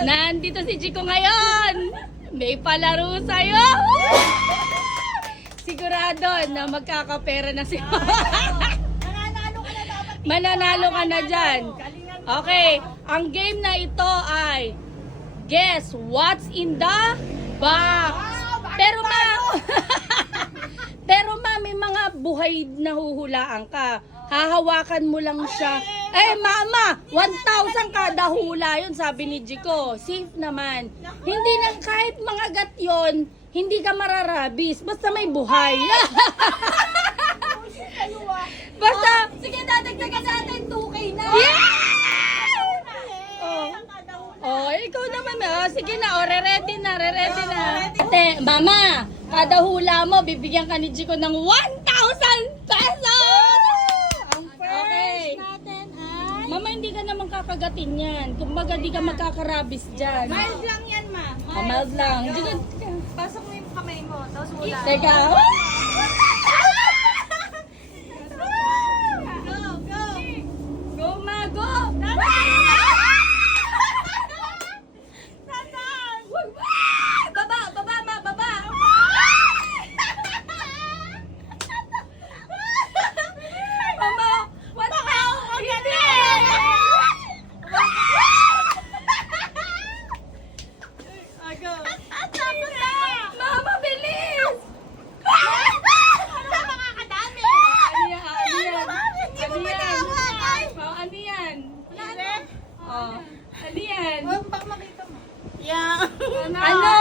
Nandito si Chico ngayon. May palaro sa'yo. Sigurado na magkakapera na si Nananalo ka na dapat. Mananalo ka na dyan. Okay, ang game na ito ay guess what's in the box. Pero ma, may mga buhay na huhulaan ka. Hahawakan mo lang siya. Eh mama, 1,000 kada hula yun, sabi ni Jico. Safe naman. Hindi lang kahit mga gat yun, hindi ka mararabis. Basta may buhay. Basta, Sige, dadagdagan natin 2K na. oh, ikaw naman na. Sige na, re-ready na. Ate, mama, kada hula mo, bibigyan ka ni Jico ng 1,000 pesos! Okay. Natin ay... Mama, hindi ka naman kakagatin yan. Kumbaga, di ka magkakarabis dyan. Mild lang yan, ma. Mild lang. Pasok mo yung kamay mo, tapos wala. Teka. Go, go. Go, ma, go! Baba, ma, baba! Mama, what the hell? Go. Mama, bilis! Ano makakadami? Ano yan? Oh, ano yan? Baka makita mo. Yeah. Ano?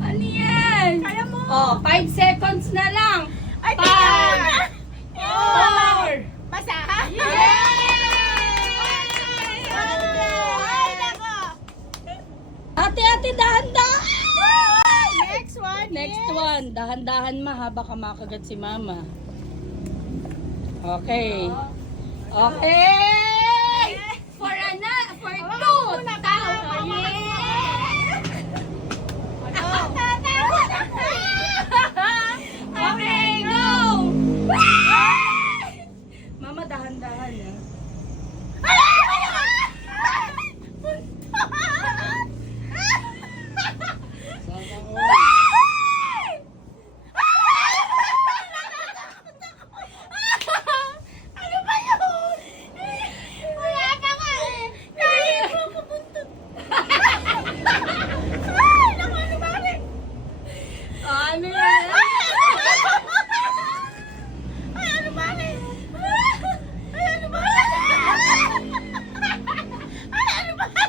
Ano yan? Kaya mo. Oh, 5 seconds na lang. Ay, 5, 4, Basa, ha? Ay, nako. Ate, dahan-dahan. Next one. Next one, dahan-dahan mahaba ka makagat si mama. Okay. Okay! For two! Okay, go! Mama, dahan-dahan ha. Ano ba yun? Wala pa nga eh. Nahihiro ko buntot. Ay, naku, ano ba rin? Ano yan? Ay, ano ba rin? Ay, ano ba rin? Ay, ano ba rin?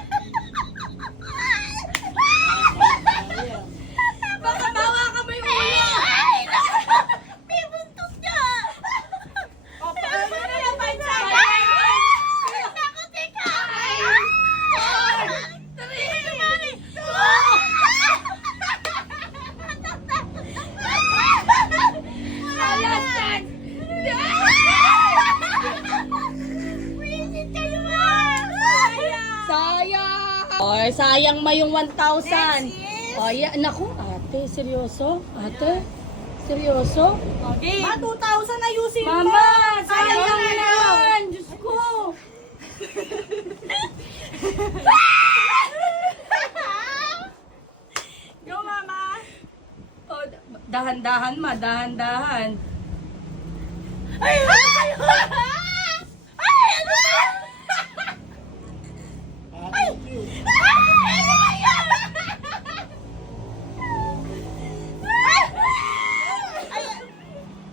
Baka bawa ka mo yung ulo! Ay, naku, may buntot niya. O, Ano ba rin ang Five pansabi? seconds. Naku, teka. Ano ba rin? Last chance! Wisit kayo ah! Sayang! Oy, sayang ma yung 1,000. Next is- Oy, naku, ate, seryoso? Ate, seryoso? Okay. Ma, 2,000 ayusin mo. Mama, Sayang sayang na naman! Diyos ko! Go, mama. Oh, dahan-dahan ma, dahan-dahan. Ay, ano ba yun? Ay, ano ba? Ay, ano ba yun?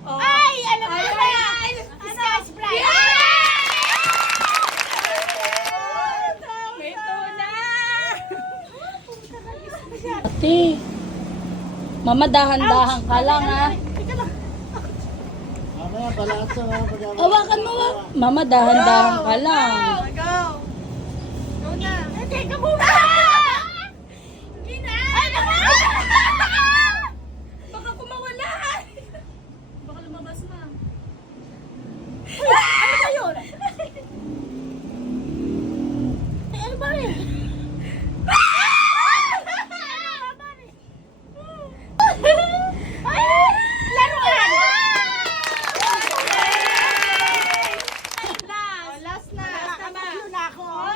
Oh. Ay, ano ba Ay, yun? Scotch Brite. May tuna! Ate, mama, dahan-dahan ka lang ha. Mamaya balato ha. Hawakan mo ha. Mama, dahan-dahan ka lang. Go. Go na. Teka muna. Gina. Ay, naku. Baka kumawala. Baka lumabas na. Ano ba yun? Ay, ano ba rin? Ay, laruan! Last na. Last na. Last na.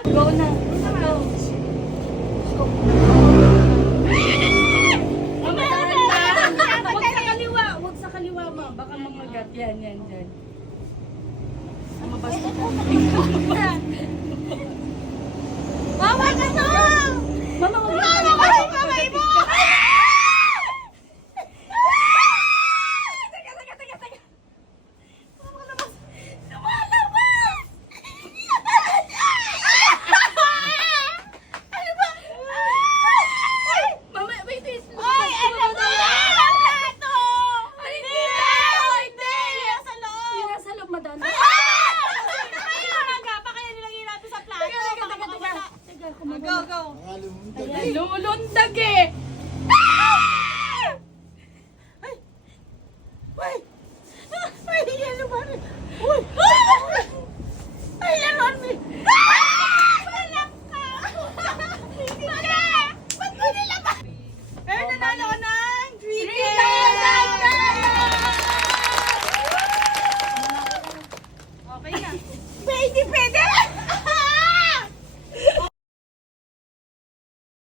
Go na. lumabas. Mama, ka to! Mama, wag mo. Mama, kasi kamay mo! Teka. Mama, labas! Lumalabas! Ano ba? Mama, wait, wait. Ay, ano ba? Ang plato! Ay, Hindi! Hindi! Nasa loob! Yung nasa loob, madami. Pa kaya nilagay natin sa plato. Teka, Baka teka. makawala. Teka, Go, go. Lulundag eh.